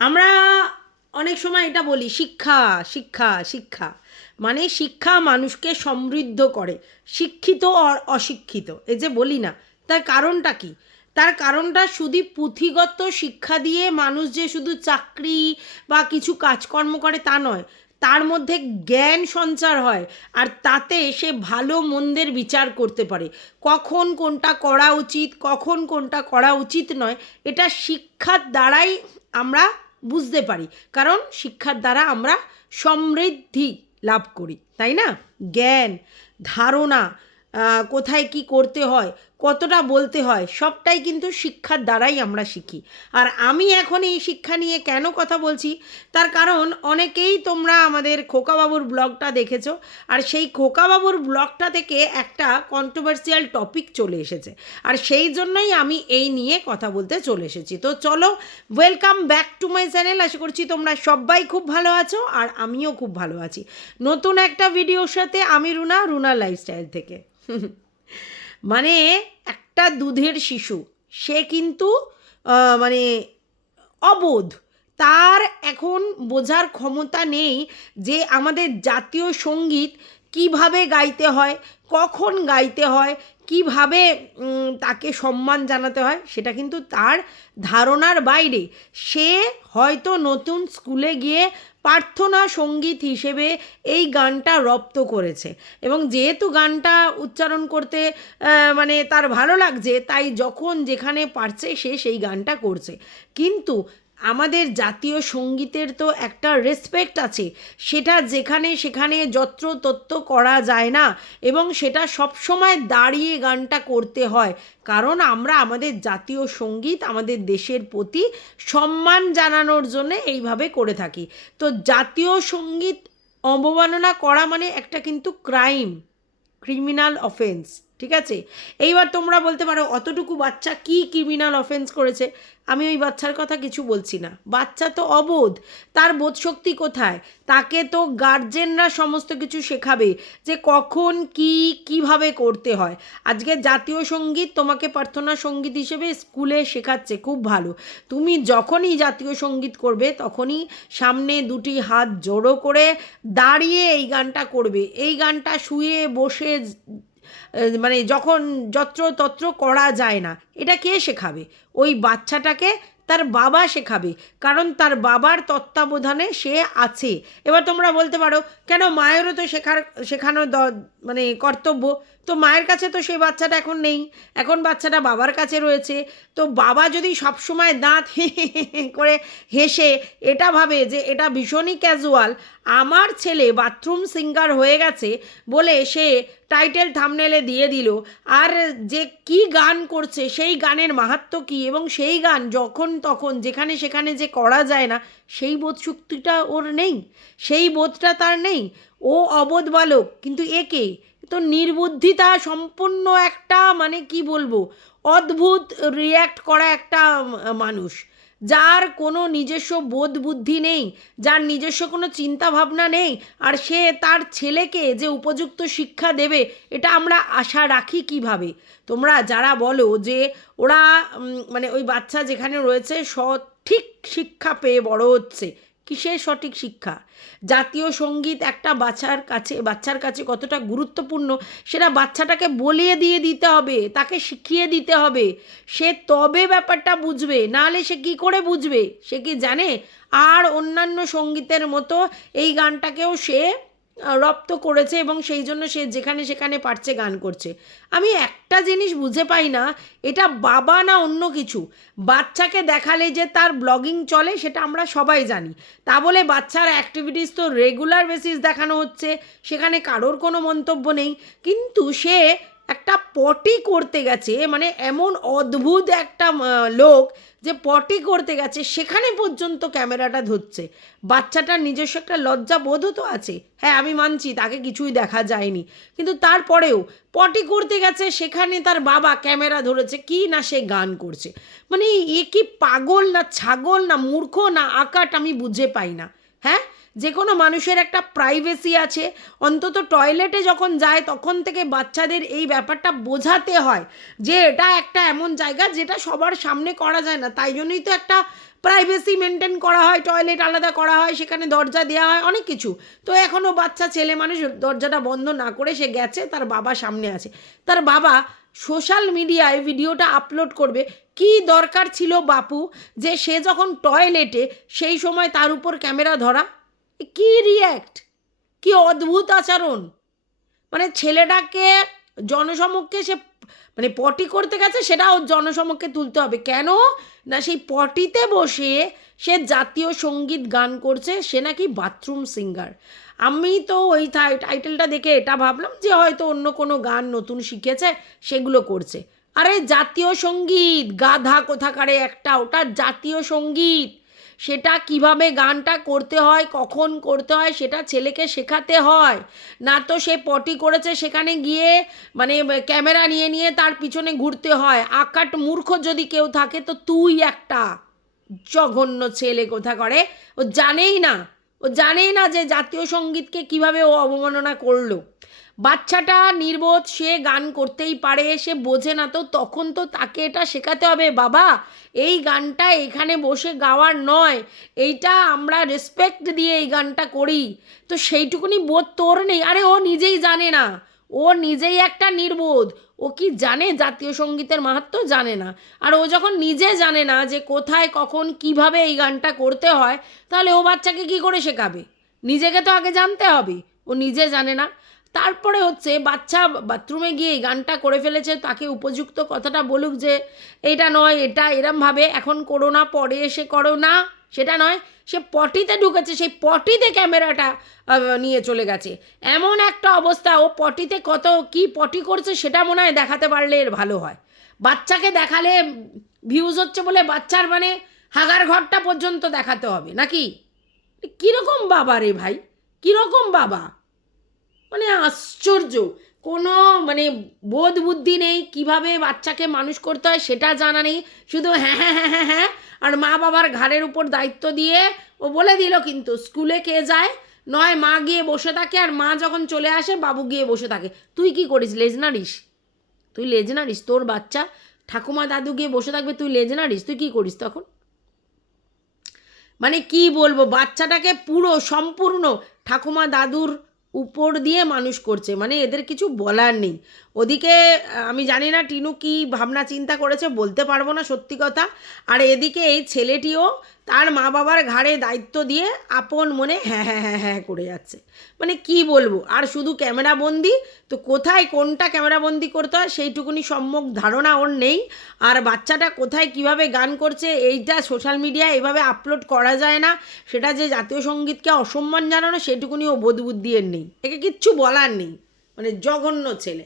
আমরা অনেক সময় এটা বলি, শিক্ষা শিক্ষা শিক্ষা। মানে শিক্ষা মানুষকে সমৃদ্ধ করে, শিক্ষিত আর অশিক্ষিত। এই যে বলি না, তার কারণটা কি? তার কারণটা শুধু পুঁথিগত শিক্ষা দিয়ে মানুষ যে শুধু চাকরি বা কিছু কাজকর্ম করে তা নয়, তার মধ্যে জ্ঞান সঞ্চার হয় আর তাতে সে ভালো মন্দের বিচার করতে পারে। কখন কোনটা করা উচিত, কখন কোনটা করা উচিত নয়, এটা শিক্ষার দ্বারাই আমরা বুঝতে পারি। কারণ শিক্ষার দ্বারা আমরা সমৃদ্ধি লাভ করি, তাই না? জ্ঞান, ধারণা কোথায় কী করতে হয় কতটা বলতে হয়, সবটাই কিন্তু শিক্ষার দ্বারাই আমরা শিখি। আর আমি এখন এই শিক্ষা নিয়ে কেন কথা বলছি, তার কারণ অনেকেই তোমরা আমাদের খোকাবাবুর ব্লগটা দেখেছ, আর সেই খোকাবাবুর ব্লগটা থেকে একটা কন্ট্রোভার্সিয়াল টপিক চলে এসেছে। আর সেই জন্যই আমি এই নিয়ে কথা বলতে চলে এসেছি। তো চলো welcome back to my channel আশা করছি তোমরা সবাই খুব ভালো আছো, আর আমিও খুব ভালো আছি। নতুন একটা ভিডিওর সাথে আমি রুনা রুনা লাইফস্টাইল থেকে। মানে একটা দুধের শিশু, সে কিন্তু মানে অবোধ। তার এখন বোঝার ক্ষমতা নেই যে আমাদের জাতীয় সংগীত কীভাবে গাইতে হয়, কখন গাইতে হয়, কীভাবে তাকে সম্মান জানাতে হয়, সেটা কিন্তু তার ধারণার বাইরে। সে হয়তো নতুন স্কুলে গিয়ে প্রার্থনা সংগীত হিসেবে এই গানটা রপ্ত করেছে। এবং যেহেতু গানটা উচ্চারণ করতে মানে তার ভালো লাগছে, তাই যখন যেখানে পারছে সে সেই গানটা করছে। কিন্তু আমাদের জাতীয় সঙ্গীতের তো একটা রেসপেক্ট আছে। সেটা যেখানে সেখানে যত্র তত্ত্ব করা যায় না এবং সেটা সবসময় দাঁড়িয়ে গানটা করতে হয়। কারণ আমরা আমাদের জাতীয় সংগীত আমাদের দেশের প্রতি সম্মান জানানোর জন্য এইভাবে করে থাকি। তো জাতীয় সংগীত অবমাননা করা মানে একটা কিন্তু ক্রাইম ক্রিমিনাল অফেন্স ঠিক আছে? এইবার তোমরা বলতে পারো অতটুকু বাচ্চা কি ক্রিমিনাল অফেন্স করেছে। আমি ওই বাচ্চার কথা কিছু বলছি না। বাচ্চা তো অবোধ। তার বোধশক্তি কোথায়? তাকে তো গার্জেনরা সমস্ত কিছু শেখাবে যে কখন কি, কীভাবে করতে হয়। আজকে জাতীয় সংগীত তোমাকে প্রার্থনা সংগীত হিসেবে স্কুলে শেখাচ্ছে। খুব ভালো। তুমি যখনই জাতীয় সংগীত করবে, তখনই সামনে দুটি হাত জোড়ো করে দাঁড়িয়ে এই গানটা করবে। এই গানটা শুয়ে বসে মানে যখন যত্র তত্র করা যায় না, এটা কে শেখাবে? ওই বাচ্চাটাকে তার বাবা শেখাবে, কারণ তার বাবার তত্ত্বাবধানে সে আছে। এবার তোমরা বলতে পারো, কেন মায়েরও তো শেখার, শেখানো মানে কর্তব্য। তো মায়ের কাছে তো সেই বাচ্চাটা এখন নেই। এখন বাচ্চাটা বাবার কাছে রয়েছে। তো বাবা যদি সবসময় দাঁত করে হেসে এটা ভাবে যে এটা ভীষণই ক্যাজুয়াল আমার ছেলে বাথরুম সিঙ্গার হয়ে গেছে বলে সে টাইটেল থামনেলে দিয়ে দিল। আর যে কি গান করছে, সেই গানের মাহাত্ম কী? এবং সেই গান যখন তখন যেখানে সেখানে যে করা যায় না, সেই বোধ শক্তিটা ওর নেই। সেই বোধটা তার নেই। ও অবোধ বালক, কিন্তু একে তো নির্বুদ্ধিতা সম্পূর্ণ একটা মানে কি বলব, অদ্ভুত রিয়্যাক্ট করা একটা মানুষ, যার কোনো নিজস্ব বোধ বুদ্ধি নেই, যার নিজস্ব কোনো চিন্তা ভাবনা নেই, আর সে তার ছেলেকে যে উপযুক্ত শিক্ষা দেবে, এটা আমরা আশা রাখি কীভাবে? তোমরা যারা বলো যে ওরা মানে ওই বাচ্চা যেখানে রয়েছে, সঠিক শিক্ষা পেয়ে বড় হচ্ছে কিসের সঠিক শিক্ষা? জাতীয় সংগীত একটা বাচ্চার কাছে বাচ্চার কাছে কতটা গুরুত্বপূর্ণ সেটা বাচ্চাটাকে বলিয়ে দিয়ে দিতে হবে, তাকে শিখিয়ে দিতে হবে। সে তবে ব্যাপারটা বুঝবে নাহলে সে কি করে বুঝবে? সে কি জানে? আর অন্যান্য সঙ্গীতের মতো এই গানটাকেও সে রপ্ত করেছে এবং সেই জন্য সে যেখানে সেখানে পারছে গান করছে। আমি একটা জিনিস বুঝে পাই না, এটা বাবা না অন্য কিছু। বাচ্চাকে দেখালে যে তার ব্লগিং চলে, সেটা আমরা সবাই জানি। তা বলে বাচ্চার অ্যাক্টিভিটিস তো রেগুলার বেসিস দেখানো হচ্ছে, সেখানে কারোর কোনো মন্তব্য নেই। কিন্তু সে একটা পটি করতে গেছে মানে এমন অদ্ভুত একটা লোক যে পটি করতে গেছে, সেখানে পর্যন্ত ক্যামেরাটা ধরছে। বাচ্চাটার নিজস্ব একটা লজ্জা বোধও তো আছে। হ্যাঁ আমি মানছি, তাকে কিছুই দেখা যায়নি। কিন্তু তারপরেও পটি করতে গেছে, সেখানে তার বাবা ক্যামেরা ধরেছে, কি না সে গান করছে। মানে এ কি পাগল না ছাগল না মূর্খ না আকাট আমি বুঝে পাই না। হ্যাঁ? যে কোনো মানুষের একটা প্রাইভেসি আছে, অন্তত টয়লেটে যখন যায় তখন থেকে বাচ্চাদের এই ব্যাপারটা বোঝাতে হয় যে এটা একটা এমন জায়গা যেটা সবার সামনে করা যায় না। তাই জন্যই তো একটা প্রাইভেসি মেনটেন করা হয় টয়লেট আলাদা করা হয়, সেখানে দরজা দেওয়া হয়, অনেক কিছু। তো এখনও বাচ্চা, ছেলে মানুষ দরজাটা বন্ধ না করে সে গেছে, তার বাবা সামনে আছে। তার বাবা সোশ্যাল মিডিয়ায় ভিডিওটা আপলোড করবে। কি দরকার ছিল বাপু? যে সে যখন টয়লেটে সেই সময় তার উপর ক্যামেরা ধরা। কি রিয়্যাক্ট কি অদ্ভুত আচরণ? মানে ছেলেটাকে জনসমক্ষে সে মানে পটি করতে গেছে, সেটাও জনসমক্ষে তুলতে হবে। কেন? না, সেই পটিতে বসে সে জাতীয় সংগীত গান করছে, সে নাকি বাথরুম সিঙ্গার আমি তো ওই টাই- টাইটেলটা দেখে এটা ভাবলাম যে হয়তো অন্য কোনো গান নতুন শিখেছে, সেগুলো করছে। আরে জাতীয় সংগীত, গাধা কোথাকারে একটা, ওটা জাতীয় সংগীত। সেটা কীভাবে গানটা করতে হয়, কখন করতে হয়, সেটা ছেলেকে শেখাতে হয়। না তো সে পটি করেছে সেখানে গিয়ে মানে ক্যামেরা নিয়ে নিয়ে তার পিছনে ঘুরতে হয়। আকাট মূর্খ যদি কেউ থাকে তো তুই একটা জঘন্য ছেলে কোথা করে ও জানেই না, ও জানেই না যে জাতীয় সঙ্গীতকে কীভাবে ও অবমাননা করল। বাচ্চাটা নির্বোধ, সে গান করতেই পারে, সে বোঝে না তো, তখন তো তাকে এটা শেখাতে হবে, বাবা, এই গানটা এখানে বসে গাওয়ার নয়, এইটা আমরা রেসপেক্ট দিয়ে এই গানটা করি। তো সেইটুকুনি বোধ তোর নেই, আরে ও নিজেই জানে না, ও নিজেই একটা নির্বোধ, ও কি জানে জাতীয় সঙ্গীতের মাহাত্ম? জানে না। আর ও যখন নিজে জানে না যে কোথায়, কখন, কীভাবে এই গানটা করতে হয়, তাহলে ও বাচ্চাকে কি করে শেখাবে? নিজেকে তো আগে জানতে হবে, ও নিজে জানে না। তারপরে হচ্ছে বাচ্চা বাথরুমে গিয়ে গানটা করে ফেলেছে, তাকে উপযুক্ত কথাটা বলুক যে, এটা নয়, এটা এরমভাবে এখন করো না, পরে এসে করো না। সেটা নয়, সে পটিতে ঢুকেছে, সেই পটিতে ক্যামেরাটা নিয়ে চলে গেছে। এমন একটা অবস্থা, ও পটিতে কত, কি পটি করছে সেটা মনে হয় দেখাতে পারলে এর ভালো হয়। বাচ্চাকে দেখালে ভিউজ হচ্ছে বলে বাচ্চার মানে হাগার ঘরটা পর্যন্ত দেখাতে হবে, নাকি? কীরকম বাবা রে ভাই, কীরকম বাবা? মানে আশ্চর্য। কোনো মানে বোধ বুদ্ধি নেই কীভাবে বাচ্চাকে মানুষ করতে হয় সেটা জানা নেই। শুধু হ্যাঁ হ্যাঁ হ্যাঁ হ্যাঁ হ্যাঁ আর মা বাবার ঘাড়ের উপর দায়িত্ব দিয়ে ও বলে দিল কিন্তু স্কুলে কে যায়? নয়, মা গিয়ে বসে থাকে আর মা যখন চলে আসে বাবু গিয়ে বসে থাকে। তুই কি করিস লেজ নাড়িস তুই লেজ নাড়িস তোর বাচ্চা। ঠাকুমা দাদু গিয়ে বসে থাকবে, তুই লেজ নাড়িস তুই কি করিস তখন? মানে কি বলব, বাচ্চাটাকে পুরো সম্পূর্ণ ঠাকুমা দাদুর উপর দিয়ে মানুষ করছে মানে এদের কিছু বলার নেই। ওদিকে, আমি জানি না টিনু কি ভাবনা চিন্তা করেছে, বলতে পারব না সত্যি কথা। আর এদিকে এই ছেলেটিও তার মা বাবার ঘাড়ে দায়িত্ব দিয়ে আপন মনে হ্যাঁ হ্যাঁ হ্যাঁ হ্যাঁ করে যাচ্ছে। মানে কি বলব? আর শুধু ক্যামেরা বন্দি? তো কোথায় কোনটা ক্যামেরা বন্দি করতে হয় সেইটুকুনি সম্যক ধারণা ওর নেই। আর বাচ্চাটা কোথায় কীভাবে গান করছে, এইটা সোশ্যাল মিডিয়ায় এভাবে আপলোড করা যায় না। সেটা যে জাতীয় সঙ্গীতকে অসম্মান জানানো, সেটুকুনি ও বোধ বুদ্ধি এর নেই। একে কিচ্ছু বলার নেই। মানে জঘন্য ছেলে।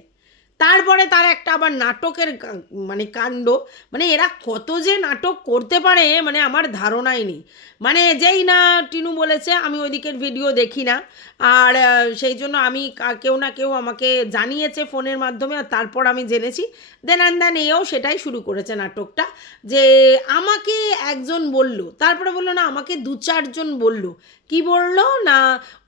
তারপরে তার একটা আবার নাটকের মানে কাণ্ড মানে এরা কত যে নাটক করতে পারে মানে আমার ধারণাই নেই। মানে যেই না টিনু বলেছে, আমি ওইদিকের ভিডিও দেখি না। আর সেই জন্য আমি কেউ না কেউ আমাকে জানিয়েছে ফোনের মাধ্যমে, আর তারপর আমি জেনেছি। দেন অ্যান্ড দেন এও সেটাই শুরু করেছে নাটকটা, যে আমাকে একজন বলল, তারপরে বলল না, আমাকে দু চারজন বলল কি বলল? না,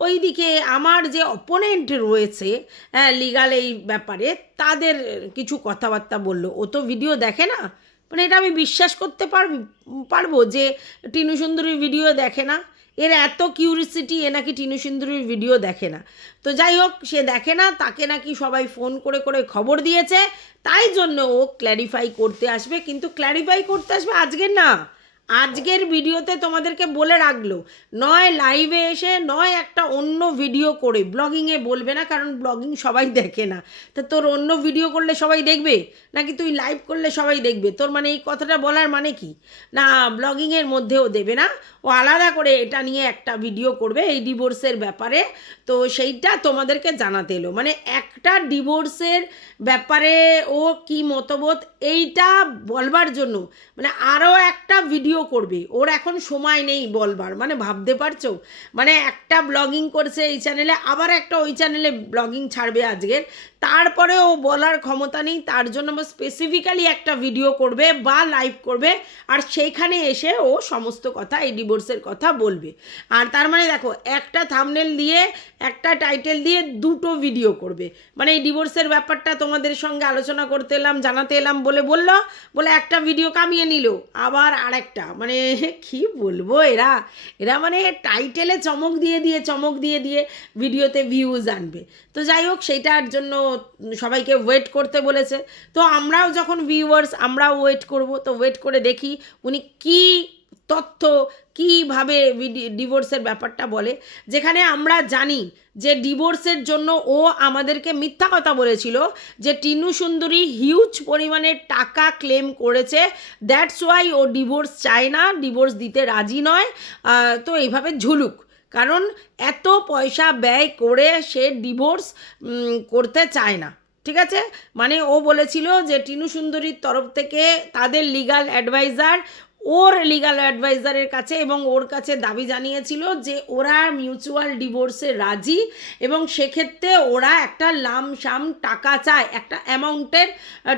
ওইদিকে আমার যে অপোনেন্ট রয়েছে হ্যাঁ লিগাল এই ব্যাপারে, তাদের কিছু কথাবার্তা বলল। ও তো ভিডিও দেখে না? মানে এটা আমি বিশ্বাস করতে পারব পারব যে টিনু সুন্দরীর ভিডিও দেখে না। এর এত কিউরিসিটি এ নাকি টিনু সুন্দরীর ভিডিও দেখে না। তো যাই হোক, সে দেখে না, তাকে নাকি সবাই ফোন করে করে খবর দিয়েছে। তাই জন্য ও ক্ল্যারিফাই করতে আসবে, কিন্তু ক্ল্যারিফাই করতে আসবে আজকের না। আজকের ভিডিওতে তোমাদেরকে বলে রাখল, নয় লাইভে এসে, নয় একটা অন্য ভিডিও করে ব্লগিংয়ে বলবে না, কারণ ব্লগিং সবাই দেখে না। তা তোর অন্য ভিডিও করলে সবাই দেখবে? নাকি তুই লাইভ করলে সবাই দেখবে? তোর মানে এই কথাটা বলার মানে কি? না ব্লগিংয়ের মধ্যেও দেবে না। ও আলাদা করে এটা নিয়ে একটা ভিডিও করবে, এই ডিভোর্সের ব্যাপারে। তো সেইটা তোমাদেরকে জানাতে এলো। মানে একটা ডিভোর্সের ব্যাপারে ও কি মতবোধ, এইটা বলবার জন্য মানে আরও একটা ভিডিও করবে। ওর এখন সময় নেই বলবার। মানে ভাবতে পারছ? মানে একটা ব্লগিং করছে এই চ্যানেলে আবার একটা ওই চ্যানেলে ব্লগিং ছাড়বে আজকের। তারপরে ও বলার ক্ষমতা নেই, তার জন্য স্পেসিফিক্যালি একটা ভিডিও করবে বা লাইভ করবে, আর সেইখানে এসে ও সমস্ত কথা, এই ডিভোর্সের কথা বলবে। আর তার মানে দেখো, একটা থামনেল দিয়ে, একটা টাইটেল দিয়ে দুটো ভিডিও করবে। মানে এই ডিভোর্সের ব্যাপারটা তোমাদের সঙ্গে আলোচনা করতে এলাম, জানাতে এলাম বলে বলল, বলে একটা ভিডিও কামিয়ে নিল, আবার আরেকটা। মানে কি বলব এরা? এরা মানে টাইটেলে চমক দিয়ে দিয়ে, চমক দিয়ে দিয়ে ভিডিওতে ভিউজ আনবে। তো যাই হোক, সেইটার জন্য সবাইকে ওয়েট করতে বলেছে। তো আমরাও যখন ভিউয়ার্স আমরাও ওয়েট করব। তো ওয়েট করে দেখি উনি কি তথ্য, কীভাবে ডিভোর্সের ব্যাপারটা বলে। যেখানে আমরা জানি যে ডিভোর্সের জন্য ও আমাদেরকে মিথ্যা কথা বলেছিল যে টিনু সুন্দরী হিউজ পরিমাণে টাকা ক্লেম করেছে। দ্যাটস ওয়াই ও ডিভোর্স চায় না ডিভোর্স দিতে রাজি নয়। তো এইভাবে ঝুলুক। কারণ এত পয়সা ব্যয় করে সে ডিভোর্স করতে চায় না। ঠিক আছে? মানে ও বলেছিল যে টিনু সুন্দরীর তরফ থেকে তাদের লিগাল অ্যাডভাইজার ওর লিগাল অ্যাডভাইজারের কাছে এবং ওর কাছে দাবি জানিয়েছিল যে ওরা মিউচুয়াল ডিভোর্সে রাজি এবং সেক্ষেত্রে ওরা একটা লাম সাম টাকা চায়, একটা অ্যামাউন্টের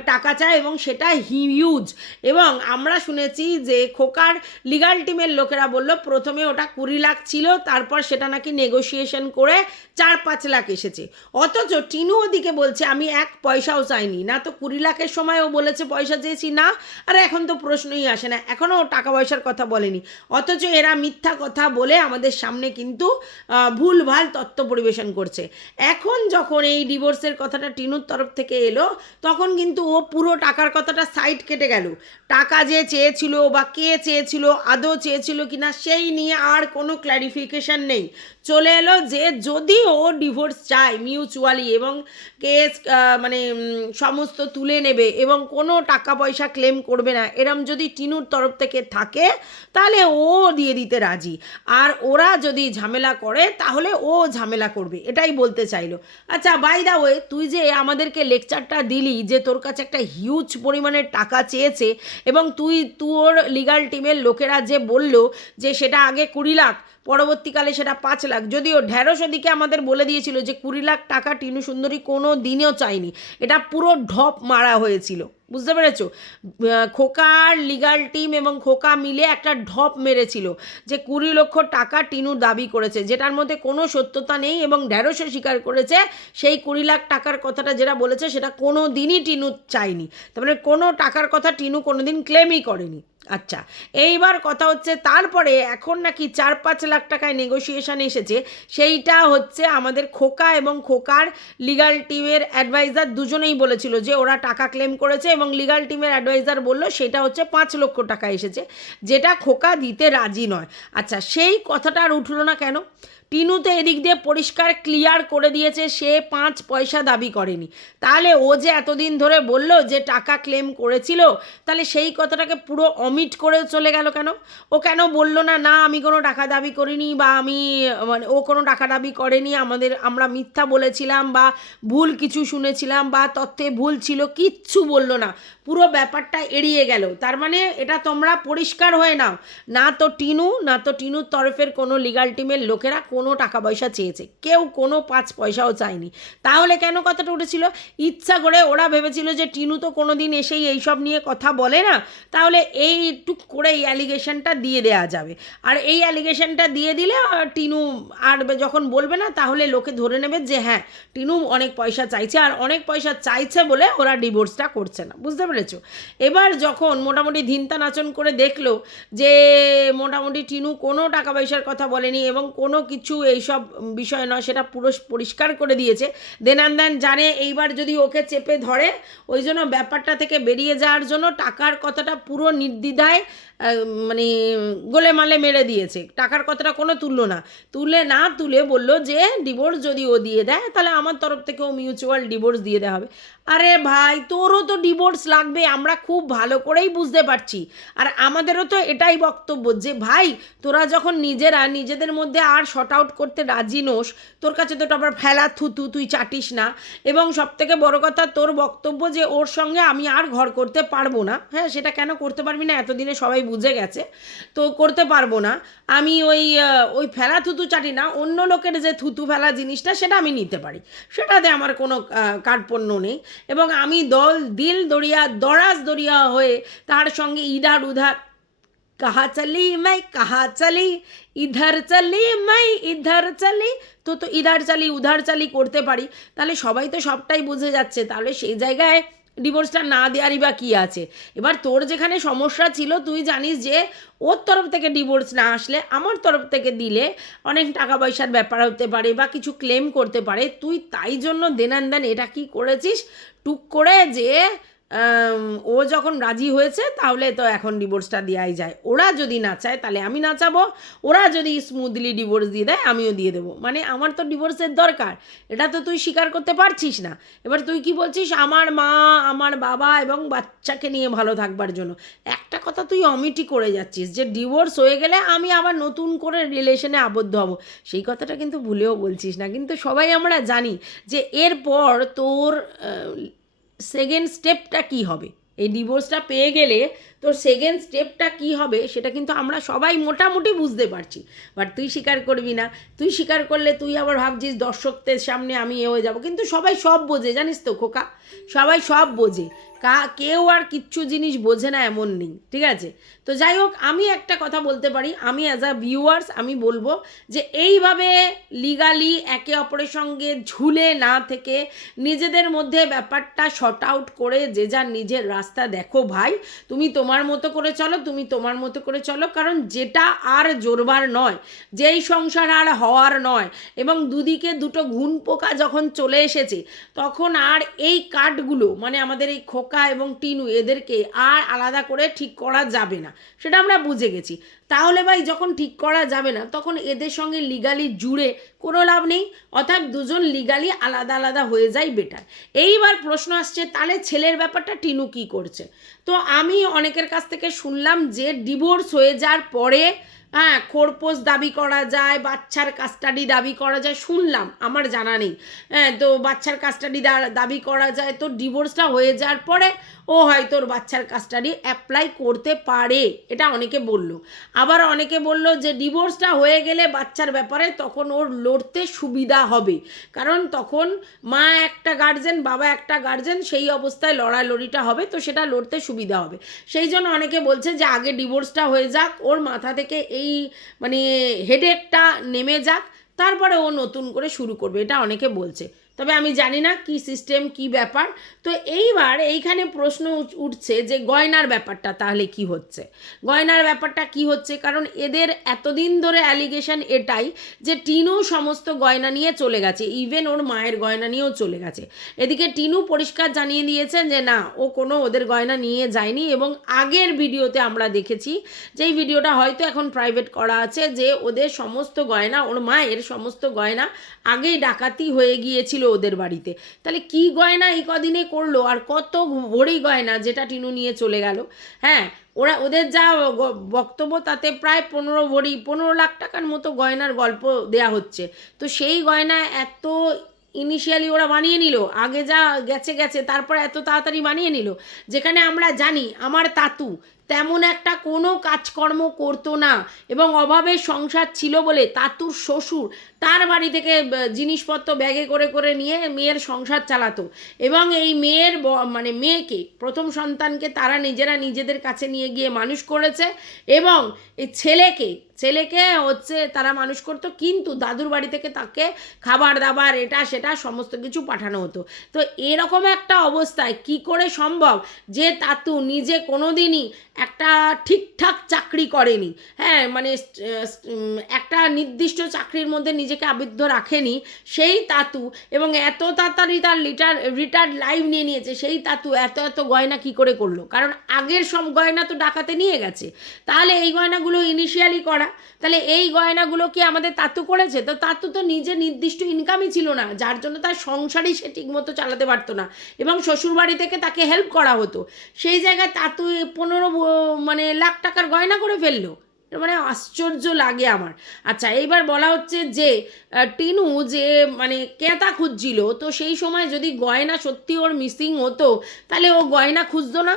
টাকা চায় এবং সেটা হিউজ এবং আমরা শুনেছি যে খোকার লিগাল টিমের লোকেরা বলল, প্রথমে ওটা কুড়ি লাখ ছিল, তারপর সেটা নাকি নেগোসিয়েশন করে চার পাঁচ লাখ এসেছে। অথচ টিনু ওদিকে বলছে, আমি এক পয়সাও চাইনি। না তো কুড়ি লাখের সময় ও বলেছে, পয়সা চেয়েছি। না, আর এখন তো প্রশ্নই আসে না। এখনও টাকা পয়সার কথা বলেনি। অথচ এরা মিথ্যা কথা বলে আমাদের সামনে কিন্তু ভুলভাল তত্ত্ব পরিবেশন করছে। এখন যখন এই ডিভোর্সের কথাটা টিনুর তরফ থেকে এলো, তখন কিন্তু ও পুরো টাকার কথাটা সাইড কেটে গেল। টাকা যে চেয়েছিল বা কে চেয়েছিল, আদৌ চেয়েছিল কিনা, সেই নিয়ে আর কোনো ক্ল্যারিফিকেশন নেই। চলে এলো যে যদি ও ডিভোর্স চায় মিউচুয়ালি এবং কেস মানে সমস্ত তুলে নেবে এবং কোনো টাকা পয়সা ক্লেম করবে না, এরম যদি টিনুর তরফ থেকে থাকে, তাহলে ও দিয়ে দিতে রাজি। আর ওরা যদি ঝামেলা করে, তাহলে ও ঝামেলা করবে, এটাই বলতে চাইলো। আচ্ছা বাই দা ওয়ে তুই যে আমাদেরকে লেকচারটা দিলি যে তোর কাছে একটা হিউজ পরিমাণের টাকা চেয়েছে এবং তুই, তোর লিগাল টিমের লোকেরা যে বলল যে সেটা আগে কুড়ি লাখ পরবর্তীকালে সেটা পাঁচ লাখ। যদিও ঢ্যাঁড়স ওদিকে আমাদের বলে দিয়েছিল যে কুড়ি লাখ টাকা টিনু সুন্দরী কোনো দিনেও চায়নি। এটা পুরো ঢপ মারা হয়েছিল। বুঝতে পেরেছ? খোকার লিগাল টিম এবং খোকা মিলে একটা ঢপ মেরেছিল যে কুড়ি লক্ষ টাকা টিনু দাবি করেছে, যেটার মধ্যে কোনো সত্যতা নেই এবং ঢ্যাঁড়সও স্বীকার করেছে সেই কুড়ি লাখ টাকার কথাটা যেটা বলেছে সেটা কোনো দিনই টিনু চায়নি। তার মানে কোনো টাকার কথা টিনু কোনো দিন ক্লেমই করেনি। আচ্ছা এইবার কথা হচ্ছে তারপরে এখন নাকি চার পাঁচ লাখ টাকায় নেগোসিয়েশান এসেছে। সেইটা হচ্ছে আমাদের খোকা এবং খোকার লিগাল টিমের অ্যাডভাইজার দুজনেই বলেছিল যে ওরা টাকা ক্লেম করেছে এবং লিগাল টিমের অ্যাডভাইজার বলল সেটা হচ্ছে পাঁচ লক্ষ টাকা এসেছে, যেটা খোকা দিতে রাজি নয়। আচ্ছা সেই কথাটা আর উঠল না কেন? টিনুতে এদিক দিয়ে পরিষ্কার ক্লিয়ার করে দিয়েছে, সে পাঁচ পয়সা দাবি করেনি। তাহলে ও যে এতদিন ধরে বলল যে টাকা ক্লেম করেছিল, তাহলে সেই কথাটাকে পুরো অমিট করে চলে গেল কেন? ও কেন বলল না না, আমি কোনো টাকা দাবি করিনি বা আমি মানে ও কোনো টাকা দাবি করেনি, আমাদের, আমরা মিথ্যা বলেছিলাম বা ভুল কিছু শুনেছিলাম বা তথ্যে ভুল ছিল, কিচ্ছু বলল না। পুরো ব্যাপারটা এড়িয়ে গেল। তার মানে এটা তোমরা পরিষ্কার হয়ে নাও। না তো টিনু, না তো টিনুর তরফের কোনো লিগাল টিমের লোকেরা কোনো টাকা পয়সা চেয়েছে। কেউ কোনো পাঁচ পয়সাও চায়নি। তাহলে কেন কথাটা উঠেছিল? ইচ্ছা করে ওরা ভেবেছিল যে টিনু তো কোনো দিন এসেই এইসব নিয়ে কথা বলে না। তাহলে এই টুক করে এই অ্যালিগেশনটা দিয়ে দেওয়া যাবে। আর এই অ্যালিগেশনটা দিয়ে দিলে টিনু আর যখন বলবে না, তাহলে লোকে ধরে নেবে যে হ্যাঁ টিনু অনেক পয়সা চাইছে। আর অনেক পয়সা চাইছে বলে ওরা ডিভোর্সটা করছে না। বুঝতে পেরেছ এবার যখন মোটামুটি ধিনতা নাচন করে দেখল যে মোটামুটি টিনু কোনো টাকা পয়সার কথা বলেনি এবং কোনো কিছু এইসব বিষয় নয়, সেটা পুরো পরিষ্কার করে দিয়েছে দেন অ্যান্ড দেন জানে এইবার যদি ওকে চেপে ধরে, ওই জন্য ব্যাপারটা থেকে বেরিয়ে যাওয়ার জন্য টাকার কথাটা পুরো নির্দ্বিধায় মানে গোলে মালে মেরে দিয়েছে। টাকার কথাটা কোনো তুললো না। তুলে না তুলে বলল যে ডিভোর্স যদি ও দিয়ে দেয়, তাহলে আমার তরফ থেকেও মিউচুয়াল ডিভোর্স দিয়ে দেওয়া হবে। আরে ভাই, তোরও তো ডিভোর্স লাগবে, আমরা খুব ভালো করেই বুঝতে পারছি। আর আমাদেরও তো এটাই বক্তব্য যে, ভাই, তোরা যখন নিজেরা, নিজেদের মধ্যে আর শর্ট আউট করতে রাজি নোস, তোর কাছে তো আবার ফেলা থুতু, তুই চাটিস না। এবং সব থেকে বড় কথা, তোর বক্তব্য যে, ওর সঙ্গে আমি আর ঘর করতে পারব না। হ্যাঁ সেটা কেন করতে পারবি না? এতদিনে সবাই বুঝে গেছে। তো করতে পারব না। আমি ওই ওই ফেলা থুতু চাটি না অন্য লোকের যে থুতু ফেলা জিনিসটা সেটা আমি নিতে পারি। সেটাতে আমার কোনো আহ, কার্পণ্য নেই। এবং আমি দল দিল দরিয়া দরাজ দরিয়া হয়ে তার সঙ্গে ইধার উধার কাহা চলি মাই কাহা চলি ইধার চলি মাই ইধার চলি। তো তো ইধার চালি উধার চালি করতে পারি। তাহলে সবাই তো সবটাই বুঝে যাচ্ছে। তাহলে সেই জায়গায় ডিভোর্সটা না দেওয়ারই বা কী আছে? এবার তোর যেখানে সমস্যা ছিল, তুই জানিস যে ওর তরফ থেকে ডিভোর্স না আসলে আমার তরফ থেকে দিলে অনেক টাকা পয়সার ব্যাপার হতে পারে বা কিছু ক্লেম করতে পারে। তুই তাই জন্য দেন দেন এটা কি করেছিস? টুক করে যে ও যখন রাজি হয়েছে, তাহলে তো এখন ডিভোর্সটা দেওয়াই যায়। ওরা যদি না চায়, তাহলে আমি না চাবো। ওরা যদি স্মুথলি ডিভোর্স দিয়ে দেয়, আমিও দিয়ে দেবো। মানে আমার তো ডিভোর্সের দরকার। এটা তো তুই স্বীকার করতে পারছিস না। এবার তুই কি বলছিস? আমার মা, আমার বাবা এবং বাচ্চাকে নিয়ে ভালো থাকবার জন্য। একটা কথা তুই অমিটি করে যাচ্ছিস যে ডিভোর্স হয়ে গেলে আমি আবার নতুন করে রিলেশনে আবদ্ধ হব। সেই কথাটা কিন্তু ভুলেও বলছিস না। কিন্তু সবাই আমরা জানি যে এরপর তোর সেকেন্ড স্টেপটা কি হবে? এই ডিভোর্সটা পেয়ে গেলে তোর সেকেন্ড স্টেপটা কি হবে সেটা কিন্তু আমরা সবাই মোটামুটি বুঝতে পারছি। বাট তুই স্বীকার করবি না। তুই স্বীকার করলে তুই আবার ভাবছিস দর্শকদের সামনে আমি এ হয়ে যাব। কিন্তু সবাই সব বোঝে। জানিস তো খোকা? সবাই সব বোঝে। কা, কেউ আর কিচ্ছু জিনিস বোঝে না এমন নেই, ঠিক আছে? তো যাই হোক, আমি একটা কথা বলতে পারি, আমি অ্যাজ আ ভিউয়ার্স আমি বলব যে এইভাবে লিগালি একে অপরের সঙ্গে ঝুলে না থেকে নিজেদের মধ্যে ব্যাপারটা শর্ট আউট করে যে যার নিজের রাস্তা দেখো ভাই, তুমি তোমার মতো করে চলো, তুমি তোমার মতো করে চলো, কারণ যেটা আর জোরবার নয়, যেই সংসার আর হওয়ার নয়, এবং দুদিকে দুটো ঘুন পোকা যখন চলে এসেছে, তখন আর এই কাঠগুলো মানে আমাদের এই খোকা এবং টিনু এদেরকে আর আলাদা করে ঠিক করা যাবে না। সেটা আমরা বুঝে গেছি। তাহলে ভাই যখন ঠিক করা যাবে না, তখন এদের সঙ্গে লিগালি জুড়ে কোনো লাভ নেই, অর্থাৎ দুজন লিগালি আলাদা আলাদা হয়ে যায় বেটার এইবার প্রশ্ন আসছে, তাহলে ছেলের ব্যাপারটা টিনু কি করছে? তো আমি অনেকের কাছ থেকে শুনলাম যে ডিভোর্স হয়ে যাওয়ার পরে হ্যাঁ খোরপোশ দাবি করা যায়, বাচ্চার কাস্টাডি দাবি করা যায়, শুনলাম, আমার জানা নেই। হ্যাঁ তো বাচ্চার কাস্টাডি দাবি করা যায়, তো ডিভোর্সটা হয়ে যাওয়ার পরে ও হয়তো বাচ্চার কাস্টাডি অ্যাপ্লাই করতে পারে, এটা অনেকে বলল। আবার অনেকে বলল যে ডিভোর্সটা হয়ে গেলে বাচ্চার ব্যাপারে তখন ওর লড়তে সুবিধা হবে। কারণ তখন মা একটা গার্জেন বাবা একটা গার্জেন সেই অবস্থায় লড়ালড়িটা হবে, তো সেটা লড়তে সুবিধা হবে। সেই জন্য অনেকে বলছে যে আগে ডিভোর্সটা হয়ে যাক, ওর মাথা থেকে এই মানে হেডেকটা নেমে যাক, তারপরে ও নতুন করে শুরু করবে, এটা অনেকে বলছে। তবে আমি জানি না কি সিস্টেম কি ব্যাপার। তো এইবার এইখানে প্রশ্ন উঠছে যে গয়নার ব্যাপারটা তাহলে কি হচ্ছে? গয়নার ব্যাপারটা কি হচ্ছে? কারণ এদের এতদিন ধরে অ্যালিগেশন এটাই যে টিনু সমস্ত গয়না নিয়ে চলে গেছে। ইভেন ওর মায়ের গয়না নিয়েও চলে গেছে। এদিকে টিনু পরিষ্কার জানিয়ে দিয়েছেন যে না, ও কোনো ওদের গয়না নিয়ে যায়নি এবং আগের ভিডিওতে আমরা দেখেছি যেই ভিডিওটা হয়তো এখন প্রাইভেট করা আছে যে ওদের সমস্ত গয়না, ওর মায়ের সমস্ত গয়না আগেই ডাকাতি হয়ে গিয়েছিল ওদের বাড়িতে। তাহলে কি গয়না এই কদিনে করল? আর কত ভরি গয়না যেটা টিনু নিয়ে চলে গেল। হ্যাঁ ওরা, ওদের যা বক্তব্য তাতে প্রায় পনেরো ভরি, পনেরো লাখ টাকার মতো গয়নার গল্প দেয়া হচ্ছে। তো সেই গয়না এত ইনিশিয়ালি ওরা বানিয়ে নিল, আগে যা গেছে গেছে, তারপর এত তাড়াতাড়ি বানিয়ে নিল, যেখানে আমরা জানি আমার তাতু তেমন একটা কোনো কাজকর্ম করতো না এবং অভাবের সংসার ছিল বলে তাতুর শ্বশুর তার বাড়ি থেকে জিনিসপত্র ব্যাগে করে করে নিয়ে মেয়ের সংসার চালাতো এবং এই মেয়ের মানে মেয়েকে, প্রথম সন্তানকে তারা নিজেরা নিজেদের কাছে নিয়ে গিয়ে মানুষ করেছে এবং এই ছেলেকে ছেলেকে হচ্ছে তারা মানুষ করতো, কিন্তু দাদুর বাড়ি থেকে তাকে খাবার দাবার, এটা সেটা সমস্ত কিছু পাঠানো হতো। তো এরকম একটা অবস্থায় কি করে সম্ভব যে তাতু নিজে কোনো দিনই একটা ঠিকঠাক চাকরি করেনি। হ্যাঁ মানে একটা নির্দিষ্ট চাকরির মধ্যে নিজেকে আবদ্ধ রাখেনি সেই তাতু এবং এত তাড়াতাড়ি তার লিটার রিটায়ার্ড লাইভ নিয়ে নিয়েছে সেই তাতু এত এত গয়না কি করে করল? কারণ আগের সব গয়না তো ডাকাতে নিয়ে গেছে। তাহলে এই গয়নাগুলো ইনিশিয়ালি করা। তাহলে এই গয়নাগুলো কি আমাদের তাতু করেছে? তো তাতু তো নিজে নির্দিষ্ট ইনকামই ছিল না, যার জন্য তার সংসারই সে ঠিকমতো চালাতে পারতো না এবং শ্বশুরবাড়ি থেকে তাকে হেল্প করা হতো। সেই জায়গায় তাতু পনেরো মানে লাখ টাকার গয়না করে ফেলল। মানে আশ্চর্য লাগে আমার। আচ্ছা এইবার বলা হচ্ছে যে টিনু যে মানে কেতা খুঁজছিল, তো সেই সময় যদি গয়না সত্যি ওর মিসিং হতো, তাহলে ও গয়না খুঁজতো না?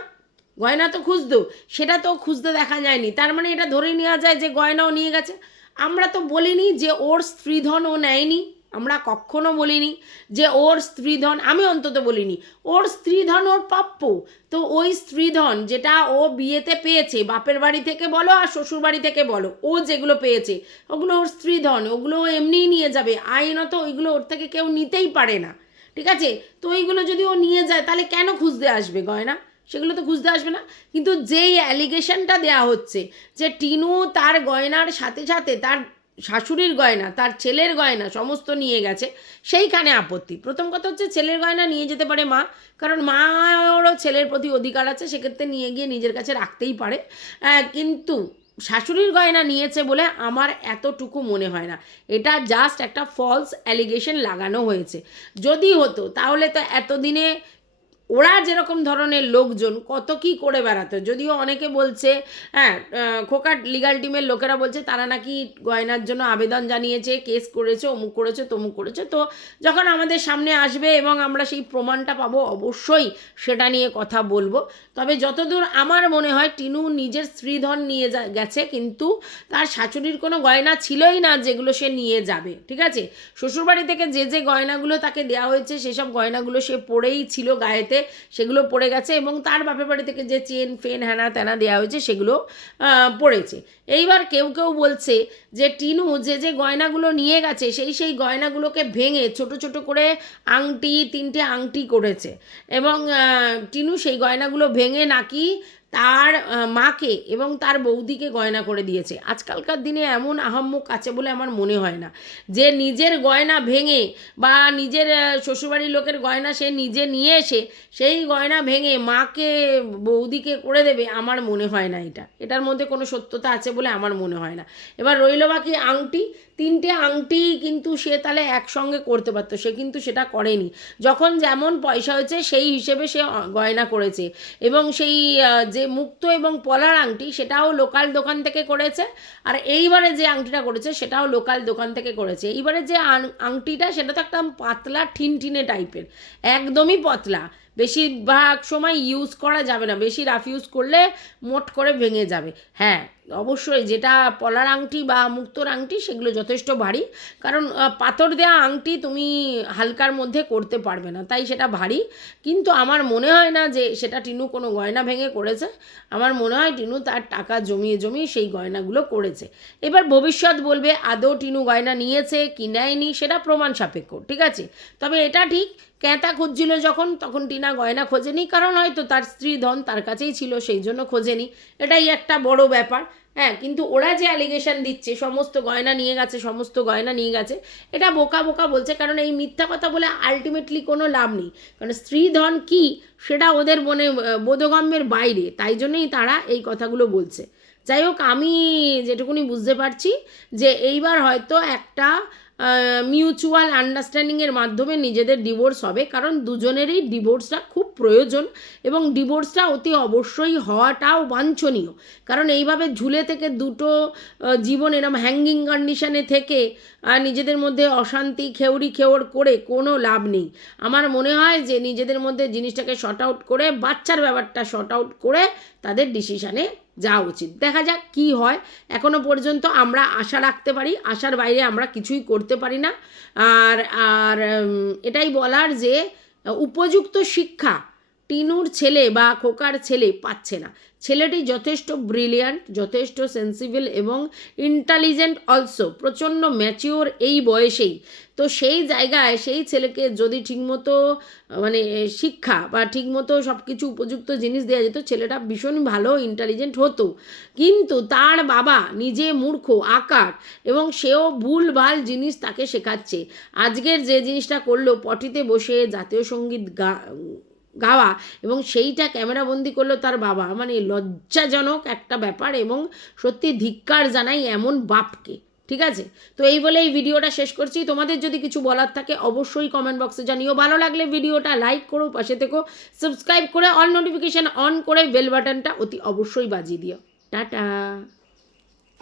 গয়না তো খুঁজতো, সেটা তো খুঁজতে দেখা যায়নি। তার মানে এটা ধরেই নেওয়া যায় যে গয়নাও নিয়ে গেছে। আমরা তো বলিনি যে ওর স্ত্রীধন ও নেয়নি। আমরা কখনো বলিনি যে ওর স্ত্রীধন, আমি অন্তত বলিনি, ওর স্ত্রীধন ওর প্রাপ্য। তো ওই স্ত্রীধন যেটা ও বিয়েতে পেয়েছে, বাপের বাড়ি থেকে বলো আর শ্বশুর বাড়ি থেকে বলো, ও যেগুলো পেয়েছে, ওগুলো ওর স্ত্রীধন, ওগুলো এমনিই নিয়ে যাবে। আইনত ওইগুলো ওর থেকে কেউ নিতেই পারে না। ঠিক আছে? তো ওইগুলো যদি ও নিয়ে যায়, তাহলে কেন খুঁজতে আসবে গয়না? সেগুলো তো খুঁজতে আসবে না। কিন্তু যেই অ্যালিগেশনটা দেয়া হচ্ছে যে টিনু তার গয়নার সাথে সাথে তার শাশুড়ির গয়না, তার ছেলের গয়না সমস্ত নিয়ে গেছে, সেইখানে আপত্তি। প্রথম কথা হচ্ছে ছেলের গয়না নিয়ে যেতে পারে মা, কারণ মারও ছেলের প্রতি অধিকার আছে, সেক্ষেত্রে নিয়ে গিয়ে নিজের কাছে রাখতেই পারে। কিন্তু শাশুড়ির গয়না নিয়েছে বলে আমার এতটুকু মনে হয় না। এটা জাস্ট একটা ফলস অ্যালিগেশন লাগানো হয়েছে। যদি হতো, তাহলে তো এতদিনে ওরা যেরকম ধরনের লোকজন, কত কি করে বেড়াতো? যদিও অনেকে বলছে হ্যাঁ খোকার লিগাল টিমের লোকেরা বলছে, তারা নাকি গয়নার জন্য আবেদন জানিয়েছে, কেস করেছে, অমুক করেছে, তমুক করেছে। তো যখন আমাদের সামনে আসবে এবং আমরা সেই প্রমাণটা পাবো, অবশ্যই সেটা নিয়ে কথা বলব। তবে যতদূর আমার মনে হয়, টিনু নিজের স্ত্রীধন নিয়ে গেছে, কিন্তু তার শাশুড়ির কোনো গয়না ছিলই না যেগুলো সে নিয়ে যাবে, ঠিক আছে? শ্বশুরবাড়ি থেকে যে যে গয়নাগুলো তাকে দেওয়া হয়েছে, সেসব গয়নাগুলো সে পরেই ছিল গায়েতে সেগুলো পড়ে গেছে এবং তার বাপের বাড়ি থেকে যে চেন, ফেন, হ্যানা ত্যানা দেওয়া হয়েছে সেগুলো পড়েছে। এইবার কেউ কেউ বলছে যে, টিনু যে যে গয়নাগুলো নিয়ে গেছে, সেই সেই গয়নাগুলোকে ভেঙে ছোট ছোট করে আংটি, তিনটে আংটি করেছে। এবং টিনু সেই গয়নাগুলো ভেঙে নাকি তার মাকে এবং তার বৌদিকে গয়না করে দিয়েছে। আজকালকার দিনে এমন আহাম্মক আছে বলে আমার মনে হয় না। যে নিজের গয়না ভেঙে বা নিজের শ্বশুরবাড়ির লোকের গয়না সে নিজে নিয়ে এসে সেই গয়না ভেঙে মাকে, বৌদিকে করে দেবে আমার মনে হয় না এটা। এটার মধ্যে কোনো সত্যতা আছে বলে আমার মনে হয় না। এবার রইল বাকি আংটি। তিনটে আংটি কিন্তু সে তাহলে একসঙ্গে করতে পারতো, সে কিন্তু সেটা করেনি। যখন যেমন পয়সা হয়েছে, সেই হিসেবে সে গয়না করেছে। এবং সেই যে মুক্ত এবং পলার আংটি, সেটাও লোকাল দোকান থেকে করেছে। আর এইবারে যে আংটিটা করেছে, সেটাও লোকাল দোকান থেকে করেছে। এইবারে যে আংটিটা, সেটা তো একটা পাতলা ঠিনঠিনে টাইপের একদমই পাতলা। বেশিরভাগ সময় ইউজ করা যাবে না। বেশি রাফ ইউজ করলে মোট করে ভেঙে যাবে। হ্যাঁ অবশ্যই যেটা পলার আংটি বা মুক্তর আংটি সেগুলো যথেষ্ট ভারী। কারণ পাথর দেওয়া আংটি তুমি হালকার মধ্যে করতে পারবে না, তাই সেটা ভারী। কিন্তু আমার মনে হয় না যে সেটা টিনু কোনো গয়না ভেঙে করেছে। আমার মনে হয় টিনু তার টাকা জমিয়ে জমিয়ে সেই গয়নাগুলো করেছে। এবার ভবিষ্যৎ বলবে, আদৌ টিনু গয়না নিয়েছে কি নেয়নি? সেটা প্রমাণ সাপেক্ষ, ঠিক আছে? তবে এটা ঠিক ক্যাঁতা খুঁজছিল যখন, তখন টিনা গয়না খোঁজেনি, কারণ হয়তো তার স্ত্রী ধন তার কাছেই ছিল, সেই জন্য খোঁজেনি। এটাই একটা বড় ব্যাপার হ্যাঁ কিন্তু ওরা যে অ্যালিগেশন দিচ্ছে, সমস্ত গয়না নিয়ে গেছে, সমস্ত গয়না নিয়ে গেছে, এটা বোকা বোকা বলছে, কারণ এই মিথ্যা কথা বলে আলটিমেটলি কোনো লাভ নেই। কারণ স্ত্রী ধন কী, সেটা ওদের মনে, বোধগম্যের বাইরে, তাই জন্যই তারা এই কথাগুলো বলছে। যাই হোক, আমি যেটুকুনি বুঝতে পারছি যে এইবার হয়তো একটা মিউচুয়াল আন্ডারস্ট্যান্ডিংয়ের মাধ্যমে নিজেদের ডিভোর্স হবে। কারণ দুজনেরই ডিভোর্সটা খুব প্রয়োজন এবং ডিভোর্সটা অতি অবশ্যই হওয়াটাও বাঞ্ছনীয়। কারণ এইভাবে ঝুলে থেকে দুটো জীবন এরম হ্যাঙ্গিং কন্ডিশনে থেকে নিজেদের মধ্যে অশান্তি খেউড়ি খেওর করে কোনো লাভ নেই। আমার মনে হয় যে নিজেদের মধ্যে জিনিসটাকে শর্ট আউট করে, বাচ্চার ব্যাপারটা শর্ট আউট করে তাদের ডিসিশানে যাওয়া উচিত। দেখা যাক কি হয়। এখনও পর্যন্ত আমরা আশা রাখতে পারি, আশার বাইরে আমরা কিছুই করতে পারি না। আর আর এটাই বলার যে উপযুক্ত শিক্ষা টিনুর ছেলে বা খোকার ছেলে পাচ্ছে না। ছেলেটি যথেষ্ট ব্রিলিয়ান্ট, যথেষ্ট সেন্সিবল এবং ইন্টেলিজেন্ট অলসো, প্রচণ্ড ম্যাচিওর এই বয়সেই। তো সেই জায়গায় সেই ছেলেকে যদি ঠিকমতো মানে শিক্ষা বা ঠিকমতো সব কিছু উপযুক্ত জিনিস দেওয়া যেত, ছেলেটা ভীষণ ভালো, ইন্টেলিজেন্ট হতো। কিন্তু তার বাবা নিজে মূর্খ, আকার এবং সেও ভুল ভালো জিনিস তাকে শেখাচ্ছে। আজকের যে জিনিসটা করল, পটিতে বসে জাতীয় সংগীত গা গাওয়া এবং সেইটা ক্যামেরাবন্দি করল তার বাবা। মানে লজ্জাজনক একটা ব্যাপার এবং সত্যি ধিক্কার জানাই এমন বাপকে, ঠিক আছে? তো এই বলে এই ভিডিওটা শেষ করছি। তোমাদের যদি কিছু বলার থাকে অবশ্যই কমেন্ট বক্সে জানিও। ভালো লাগলে ভিডিওটা লাইক করো, পাশে থেকো সাবস্ক্রাইব করে অল নোটিফিকেশান অন করে বেল বাটনটা অতি অবশ্যই বাজিয়ে দিও। টাটা!